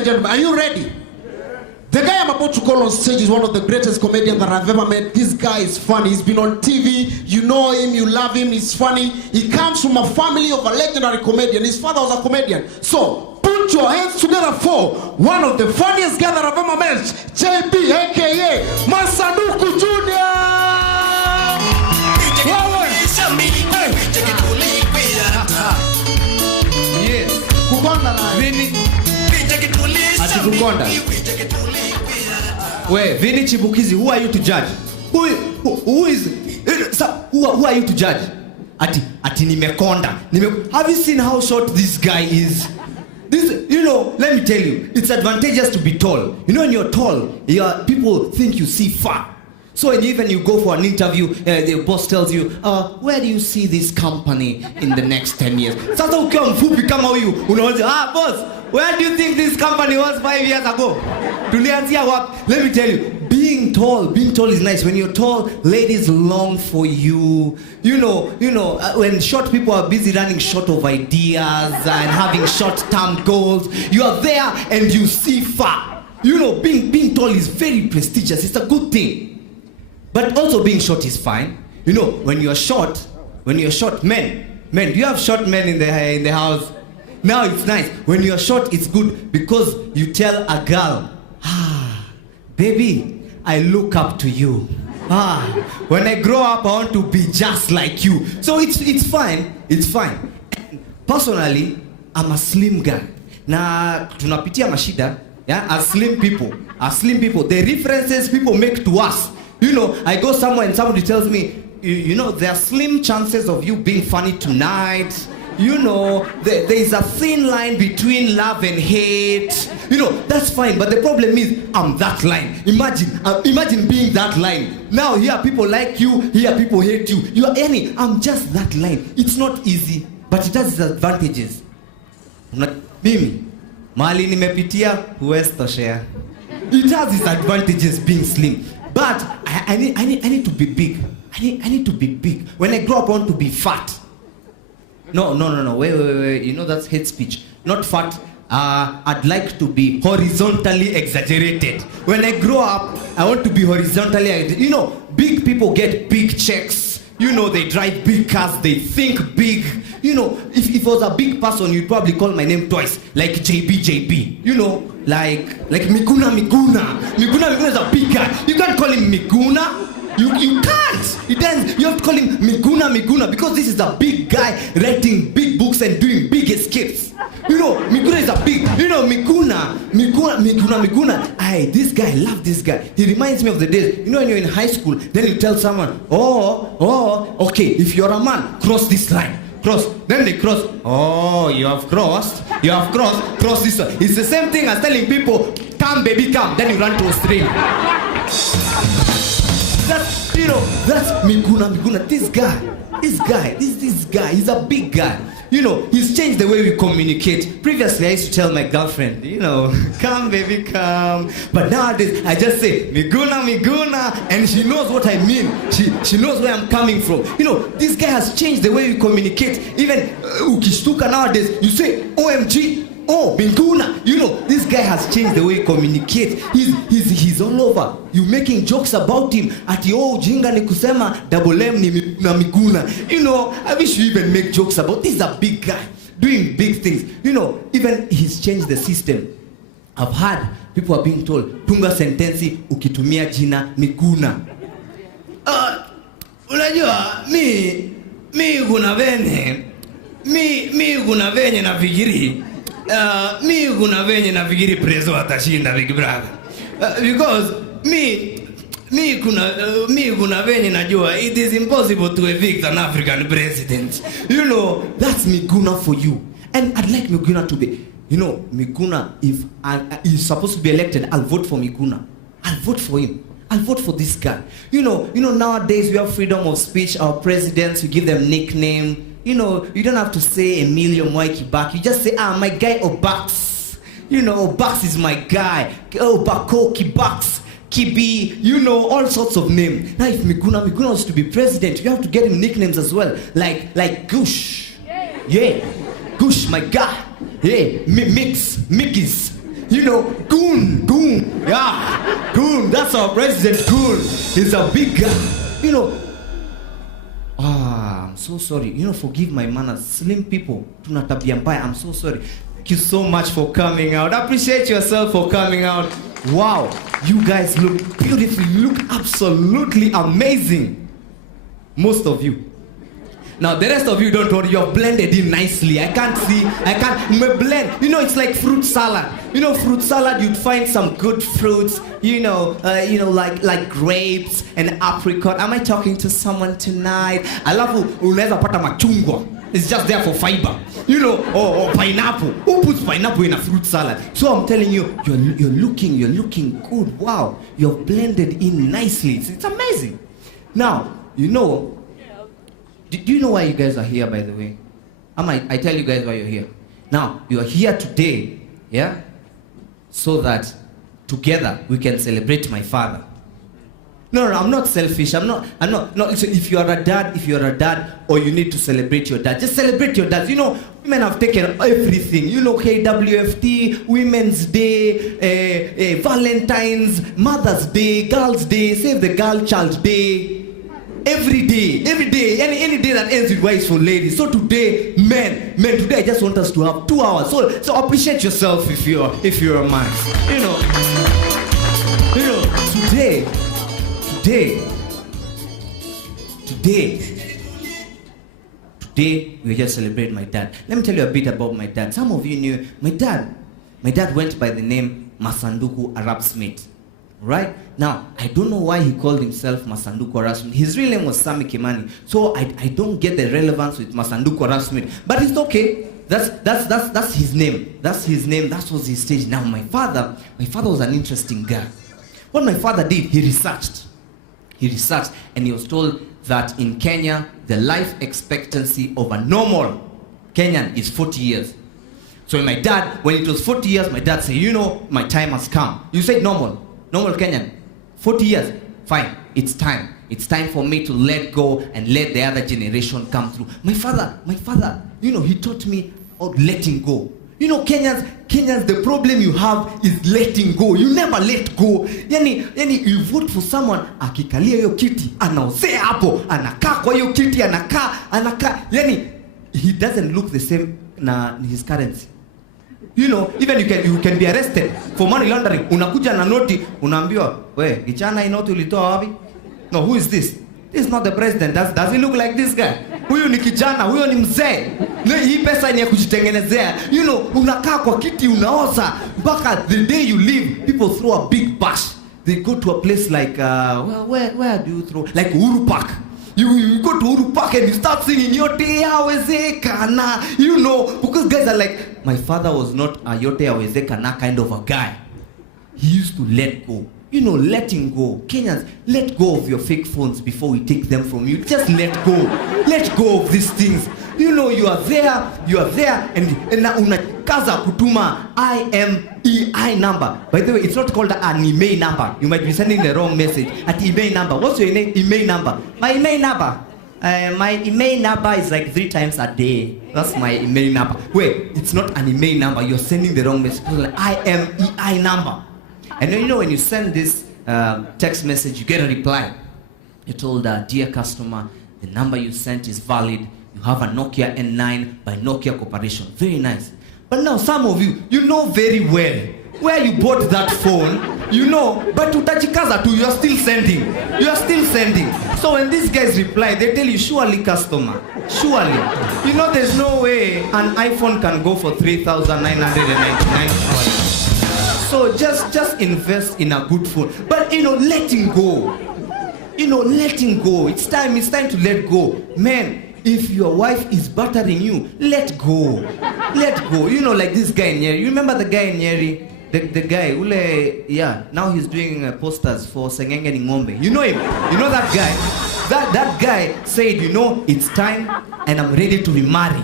and gentlemen, are you ready? The guy I'm about to call on stage is one of the greatest comedians that I've ever met. This guy is funny. He's been on TV. You know him, you love him, he's funny. He comes from a family of a legendary comedian. His father was a comedian. So, put your hands together for one of the funniest guys that I've ever met, JB, aka Masanduku Junior! Yes. Kukonda na Vini. Ati Kukonda. Wait, Vini Chibukizi, who are you to judge? Who is who are you to judge? Ati nimekonda. Have you seen how short this guy is? This, you know, let me tell you, it's advantageous to be tall. You know, when you're tall, people think you see far. So even you go for an interview, the boss tells you, where do you see this company in the next 10 years? Sasa ukiwa mfupi kama huyu, unauliza, boss, where do you think this company was 5 years ago? Tulianzia wapi? Let me tell you, being tall is nice. When you're tall, ladies long for you. You know, when short people are busy running short of ideas and having short-term goals, you are there and you see far. You know, being tall is very prestigious. It's a good thing. But also being short is fine. You know, when you're short, men, do you have short men in the house? Now it's nice. When you're short, it's good because you tell a girl, baby, I look up to you. When I grow up, I want to be just like you. So it's fine. It's fine. Personally, I'm a slim guy. Na tunapitia mashida, yeah, as slim people, the references people make to us. You know, I go somewhere and somebody tells me, you know, there are slim chances of you being funny tonight. You know, there is a thin line between love and hate. You know, that's fine. But the problem is, I'm that line. Imagine being that line. Now here people like you, here people hate you. I'm just that line. It's not easy, but it has its advantages. Mimi, mali nimepitia, huwezi toshea. It has its advantages being slim. But I need to be big. I need to be big. When I grow up, I want to be fat. No. Wait. You know, that's hate speech. Not fat. I'd like to be horizontally exaggerated. When I grow up, I want to be horizontally exaggerated. You know, big people get big checks. You know, they drive big cars. They think big. You know, if I was a big person, you'd probably call my name twice. Like JB. You know, like Miguna. Miguna is a big guy. You can't call him Miguna. You can't. You have to call him Miguna because this is a big guy writing big books and doing big escapes. You know, Miguna is a big, you know, Miguna. This guy, I love this guy. He reminds me of the days, you know, when you're in high school, then you tell someone, okay, if you're a man, cross this line. Cross. Then they cross. You have crossed. Cross this one. It's the same thing as telling people, come baby, come. Then you run to a stream. That's Miguna. This guy, he's a big guy. You know, he's changed the way we communicate. Previously, I used to tell my girlfriend, you know, come baby, come. But nowadays, I just say, Miguna, and she knows what I mean. She knows where I'm coming from. You know, this guy has changed the way we communicate. Even ukishtuka nowadays, you say, OMG, Miguna. You know, this guy has changed the way we communicate. He's all over. You making jokes about him. Ati jinga ni kusema double M ni Miguna. You know, I wish you even make jokes about this. Is a big guy doing big things. You know, even he's changed the system. I've heard people are being told, tunga sentensi ukitumia jina Miguna. Unajua, mi kuna venye nafikiri. Mi nafikiri Prezo atashinda Big Brother. Because kuna venye najua it is impossible to evict an African president. You know, that's Miguna for you. And I'd like Miguna to be, you know, Miguna, if he's supposed to be elected, I'll vote for Miguna. I'll vote for him. I'll vote for this guy. You know, nowadays we have freedom of speech. Our presidents, you give them nickname. You know, you don't have to say Emilio Mwai Kibaki. You just say, my guy Obax. You know, Obax is my guy. Obako, Kibax, Kibi, you know, all sorts of names. Now, if Miguna wants to be president, you have to get him nicknames as well. Like Gush. Yeah. Gush, my guy. Yeah. Miggies. You know, Goon. Yeah, Goon. That's our president, Goon. He's a big guy. You know. I'm so sorry. You know, forgive my manners. Slim people, tuna tabia mbaya. I'm so sorry. Thank you so much for coming out. Appreciate yourself for coming out. Wow, you guys look beautiful. You look absolutely amazing. Most of you. Now the rest of you don't worry, you're blended in nicely. I can't blend. You know, it's like fruit salad. You know, fruit salad, you'd find some good fruits, like grapes and apricot. Am I talking to someone tonight? I love unaweza pata machungwa. It's just there for fiber. You know, or pineapple. Who puts pineapple in a fruit salad? So I'm telling you, you're looking good. Wow, you're blended in nicely. It's amazing. Now, you know, do you know why you guys are here, by the way? I tell you guys why you're here. Now, you are here today, yeah? So that together we can celebrate my father. No, I'm not selfish. I'm not. No, so if you are a dad, or you need to celebrate your dad, just celebrate your dad. You know, women have taken everything. You know, KWFT, Women's Day, Valentine's, Mother's Day, Girls' Day, Save the Girl Child Day. Every day, any day that ends with wives for ladies. So today, men, today I just want us to have 2 hours. So appreciate yourself if you're a man. You know, today we just celebrate my dad. Let me tell you a bit about my dad. Some of you knew my dad went by the name Masanduku Arap Smith. Right? Now, I don't know why he called himself Masanduku Arap Smith. His real name was Sami Kimani. So I don't get the relevance with Masanduku Arap Smith. But it's okay. That's his name. That's his name. That was his stage. Now, my father was an interesting guy. What my father did, he researched, and he was told that in Kenya, the life expectancy of a normal Kenyan is 40 years. So my dad, when it was 40 years, my dad said, you know, my time has come. You said normal Kenyan, 40 years, fine, it's time. It's time for me to let go and let the other generation come through. My father, you know, he taught me about letting go. You know, Kenyans, the problem you have is letting go. You never let go. Yani you vote for someone, akikalia hiyo kiti, anaozea hapo, anakaa kwa hiyo kiti, anakaa. Yani, he doesn't look the same na his currency. You know, even you can be arrested for money laundering. Unakuja na noti, unaambiwa, we, kichana hii noti ulitoa wapi? No, who is this? This is not the president. Does he look like this guy? Huyu ni kijana, huyo ni mzee. Hii pesa ni ya kujitengenezea. You know, unakaa kwa kiti unaoza. Mpaka the day you leave, people throw a big bash. They go to a place like, where do you throw? Like Uhuru Park. You go to Uhuru Park and you start singing Yote Yawezekana. You know, because guys are like, my father was not a Yote Yawezekana kind of a guy. He used to let go. You know, letting go. Kenyans, let go of your fake phones before we take them from you. Just let go. Let go of these things. You know, you are there, and unakaza kutuma IMEI number. By the way, it's not called an email number. You might be sending the wrong message. At email number. What's your name? Email number. My email number. My email number is like 3 times a day. That's my email number. Wait, it's not an email number. You're sending the wrong message. It's like IMEI number. And you know, when you send this text message, you get a reply. You told, dear customer, the number you sent is valid. You have a Nokia N9 by Nokia Corporation. Very nice. But now some of you, you know very well where you bought that phone. You know, but utajikaza tu, you are still sending. You are still sending. So when these guys reply, they tell you, surely customer, surely. You know, there's no way an iPhone can go for 3,999 surely. So just invest in a good phone. But you know, letting go. You know, letting go. It's time to let go. Man, if your wife is battering you, let go. Let go. You know, like this guy in Nyeri. You remember the guy in Nyeri? The guy, Ule, yeah, now he's doing posters for Sengenge Ngombe. You know him? You know that guy? That guy said, you know, it's time and I'm ready to remarry.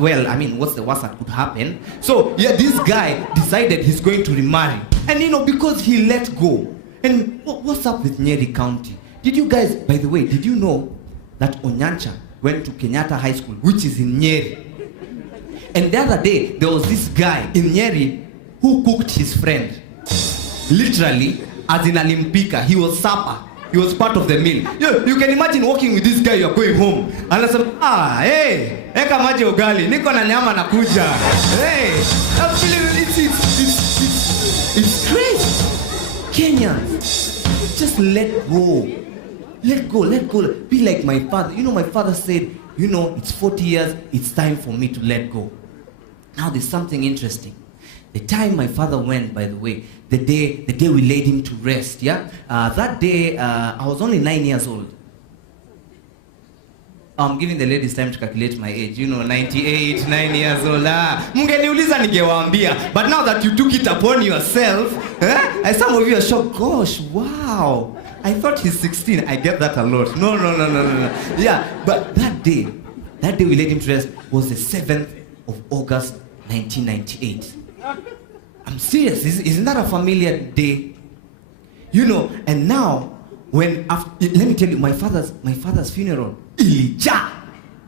Well, I mean, what's the worst that could happen? So, yeah, this guy decided he's going to remarry. And, you know, because he let go. And what's up with Nyeri County? Did you guys, by the way, did you know that Onyancha went to Kenyatta High School, which is in Nyeri? And the other day, there was this guy in Nyeri. who cooked his friend. Literally, as in alimpika, he was supper. He was part of the meal. You can imagine walking with this guy, you're going home. Anasema, hey, eka maji ugali, niko na nyama nakuja. Hey, I'm feeling it's crazy. Kenyans, just let go. Let go, let go. Be like my father. You know, my father said, you know, it's 40 years, it's time for me to let go. Now there's something interesting. The time my father went, by the way, the day we laid him to rest, yeah? That day, I was only 9 years old. I'm giving the ladies time to calculate my age. You know, 98, 9 years old. Mungeniuliza ningewaambia. But now that you took it upon yourself, and some of you are shocked, gosh, wow. I thought he's 16. I get that a lot. No. Yeah, but that day we laid him to rest was the 7th of August, 1998. I'm serious. Isn't that a familiar day? You know, and now, let me tell you, my father's funeral, Ilija.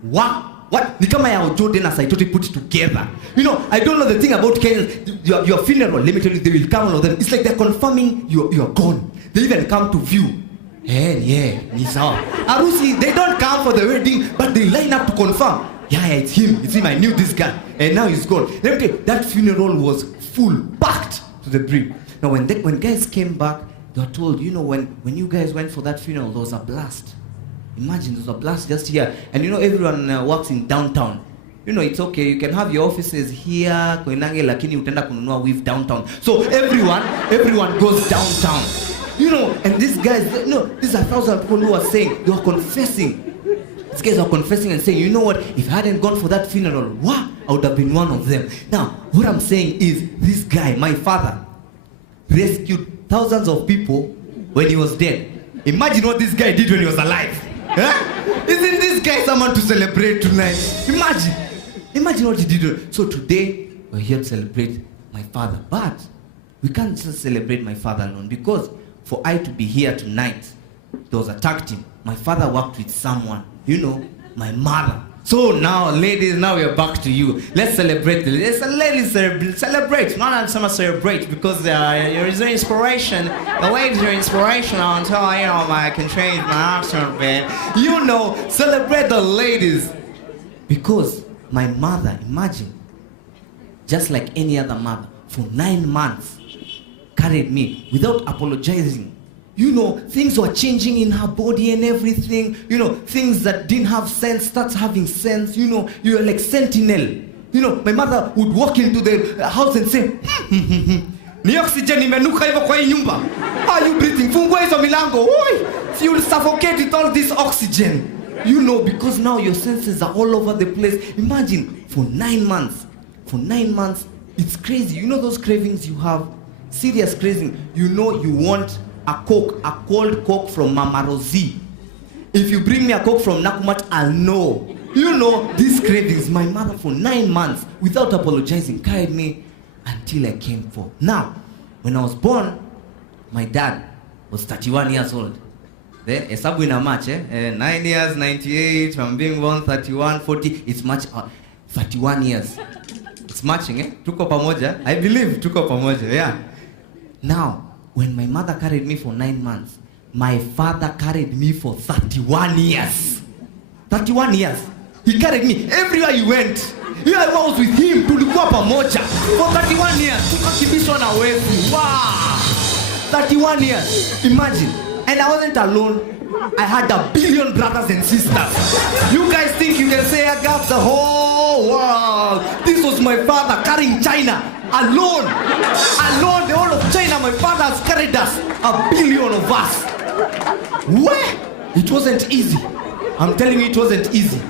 Wow. What? Nikama ya Jordan as I totally put it together. You know, I don't know the thing about Kenyans. Your funeral, let me tell you, they will come, all of them. It's like they're confirming you're gone. They even come to view. Yeah, Nisa. Arusi, they don't come for the wedding, but they line up to confirm. Yeah, it's him. I knew this guy. And now he's gone. Let me tell you, that funeral was full, packed to the brim. Now, when guys came back, they were told, you know, when you guys went for that funeral, there was a blast. Imagine, there was a blast just here. And you know, everyone works in downtown. You know, it's okay. You can have your offices here, Koinange, lakini utenda kununua weave downtown. So everyone goes downtown. You know, and these guys, you know, these are 1,000 people who are saying, they were confessing. These guys are confessing and saying, you know what, if I hadn't gone for that funeral, wow, I would have been one of them. Now, what I'm saying is, this guy, my father, rescued thousands of people when he was dead. Imagine what this guy did when he was alive. Huh? Isn't this guy someone to celebrate tonight? Imagine what he did. So today, we're here to celebrate my father. But we can't just celebrate my father alone, because for I to be here tonight, there was a tag team. My father worked with someone, you know, my mother. So now, ladies, now we are back to you. Let's celebrate. Let's ladies celebrate. Not that someone celebrate, because you're inspiration. The ladies are inspirational until, you know, I can change my accent, man. You know, celebrate the ladies. Because my mother, imagine, just like any other mother, for 9 months, carried me without apologizing. You know, things were changing in her body and everything. You know, things that didn't have sense starts having sense. You know, you're like sentinel. You know, my mother would walk into the house and say, ni oxygen imenuka hivyo kwa hii nyumba. Are you breathing? Fungua hizo milango. Oi! So you'll suffocate with all this oxygen. You know, because now your senses are all over the place. Imagine, for 9 months. For 9 months, it's crazy. You know those cravings you have? Serious craving. You know you want a Coke, a cold Coke from Mama Rosie. If you bring me a Coke from Nakumat, I'll know. You know, these cravings, my mother for 9 months, without apologizing, carried me until I came for. Now, when I was born, my dad was 31 years old. Hesabu ina match, 9 years, 98, from being born, 31, 40, it's much, 31 years. It's matching, eh? Tuko pamoja. I believe tuko pamoja, yeah. Now, when my mother carried me for 9 months, my father carried me for 31 years. 31 years. He carried me everywhere he went. Here I was with him, tulikuwa pamoja. For 31 years, tukakibishwa na wetu. Wow! 31 years. Imagine. And I wasn't alone. I had 1 billion brothers and sisters. You guys think you can say I got the whole world? This was my father carrying China alone. The whole of China, my father has carried us. 1 billion of us. Where? It wasn't easy. I'm telling you, it wasn't easy.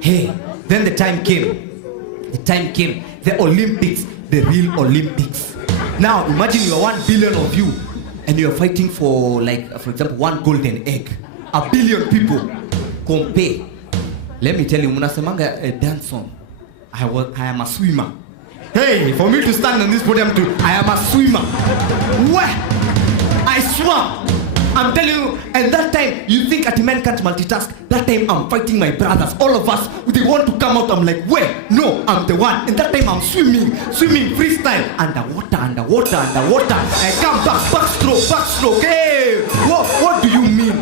Hey, then the time came. The Olympics, the real Olympics. Now, imagine you are 1 billion of you, and you are fighting for, like, for example, 1 golden egg. 1 billion people. Compare. Let me tell you, munasemanga a dance song. I am a swimmer. Hey, for me to stand on this podium too, I am a swimmer. Where? I swam. I'm telling you, and that time, you think that men can't multitask. That time, I'm fighting my brothers. All of us, they want to come out. I'm like, wait, no, I'm the one. And that time, I'm swimming, freestyle. Underwater. I come backstroke. Hey, what do you mean?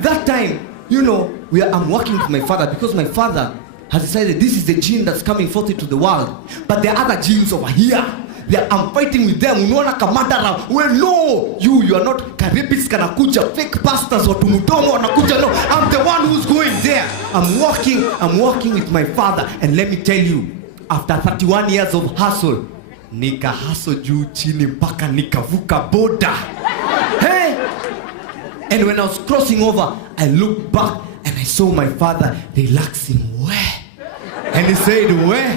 That time, you know, I'm working with my father because my father has decided this is the gene that's coming forth into the world. But there are other genes over here. I'm fighting with them. Unaona kamadara. Well, no, you are not. Karibis kanakuja, fake pastors or tumutomo wanakuja. No, I'm the one who's going there. I'm working with my father. And let me tell you, after 31 years of hustle, nika hustle juu chini mpaka nikavuka boda. Hey! And when I was crossing over, I looked back and I saw my father relaxing. Where? And he said, where?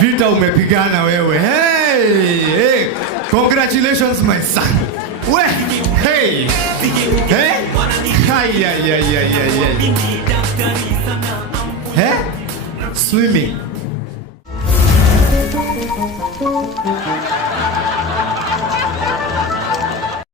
Vita umepigana wewe. Hey, congratulations my son. Where? Hey. Ay. Hey? Swimming.